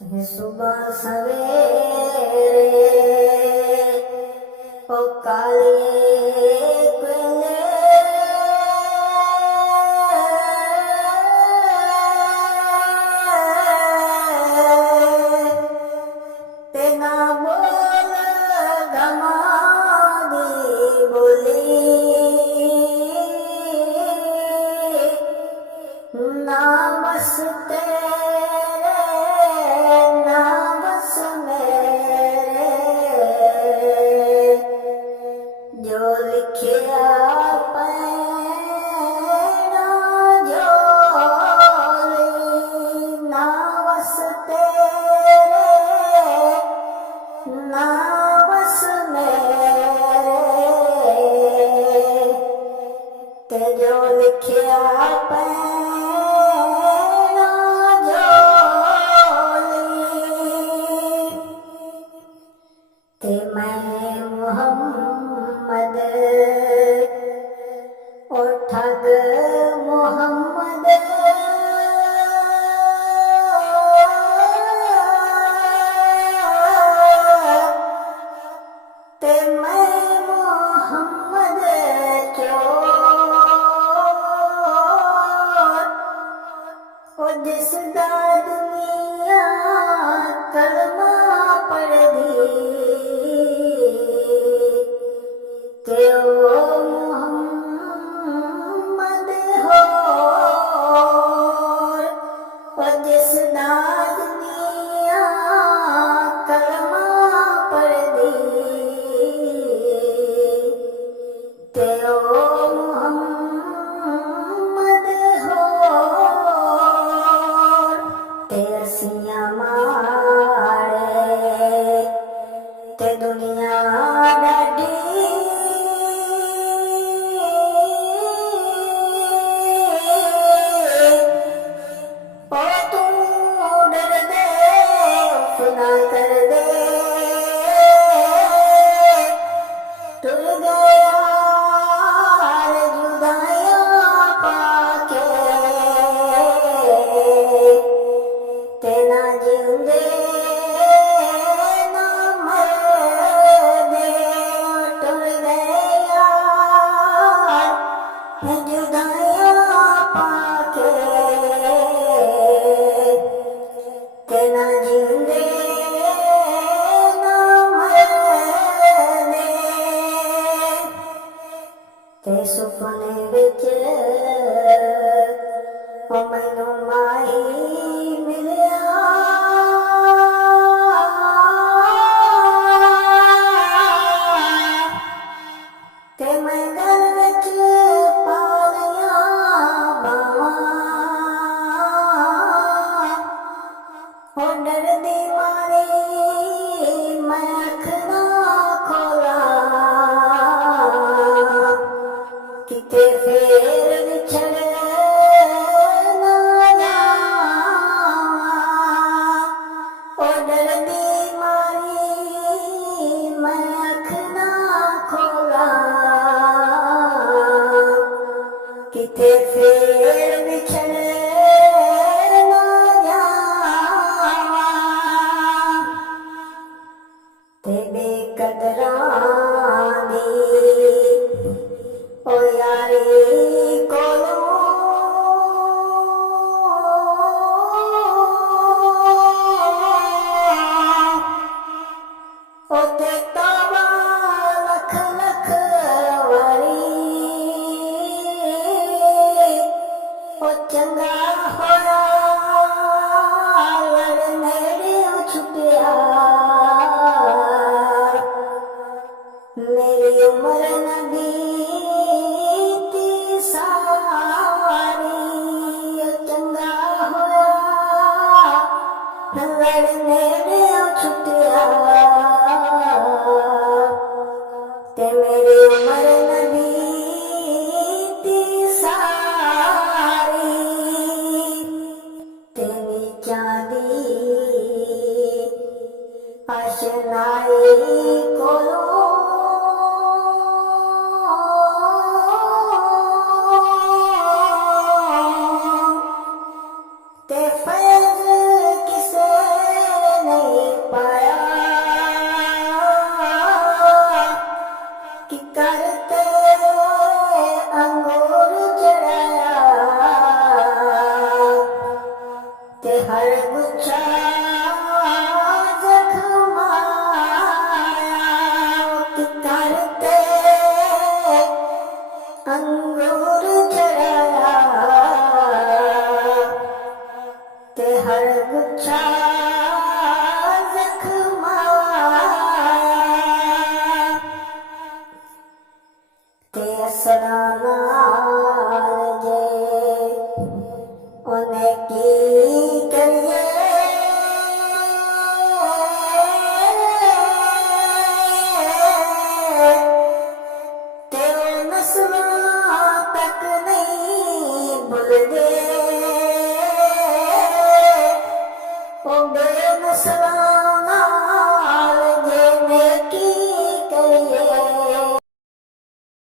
ते सुबह सवेरे ओ कालिए कुले ते ना बोल गमा दी बोली ना बस तेरे ना बस मेरे जो लिखिया पैना झोली ना बस तेरे ना बस मेरे ते जो लिखिया पैना झोली ते मैं मोहम्मद ओ ठग मोहम्मद ते मैं मोहम्मद चोर ओ जिसदा दुनिया कलमा पढ़ दी ते ओ मोहम्मद होर ओ जिसदा दुनिया कलमा पढ़ दी ते ओ मोहम्मद होर ते असियां माड़े ते दुनिया डाडी ओ तू डर दे उफ ना कर दे टुर गया जुदाइयां पाके ते ना जिंदे ना मरदे टुर गया जुदाइयां पाके ते ना जिंदे ना मरदे ते सुपने विच ओ मैनू माही मिलिया ते मैं घर विच पालिया बावां ओ डरदी मारी मैं अख ना खोला किते फेर विछड़ ना जावां ओ डरदी मारी मैं अख ना खोला किते फेर विछड़ ना जावां ते बेकदरां दी ओ यारी कोलों ओ ते तौबा लख लख वारी ओ चंगा होया लड़ नेड़े छुपिया मेरी उम्र नबी ती सारी ओ चंगा होया लड़ नेड़े छुपिया ते मेरी उम्र नबी ती सारी तेरी चांदी आशनाई कोलों ते फैज़ किसे ਹਰ ਗੁੱਛਾ ਜ਼ਖਮਾਇਆ ਕਿ ਕਰਤੇ ਅੰਗੂਰ ਚੜਾਇਆ ਤੇ ਹਰ ਗੁੱਛਾ ਜ਼ਖਮਾਇਆ ਤੇ ਅਸਰਾਂ ਨਾਲ ਜੇ ਉਹਨੇ ਕੀ ਕਰੀਏ ਤੇ ਉਹ ਨਸਲਾਂ ਤੱਕ ਨਹੀਂ ਭੁੱਲਦੇ ਉਹ ਬੇਨਸਲ